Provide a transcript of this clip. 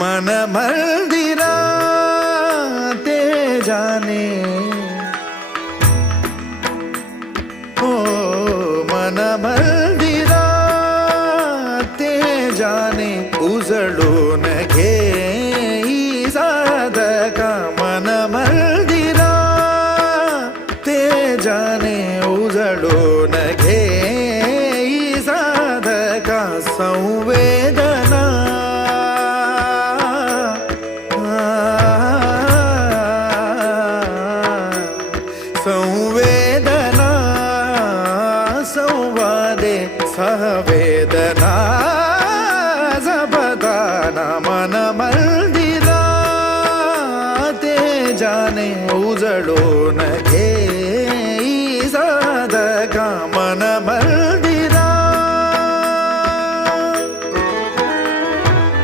मन मंदिरा ते जाने हो मन मंदिरा ते जाने उजळून घे साधका मन मंदिरा ते जाने उजळून घे साधका संवेदना संवेदना संवादे सहवेदना जपदाना मन मंदिरा ते जाने उजळून घे साधका मन मंदिरा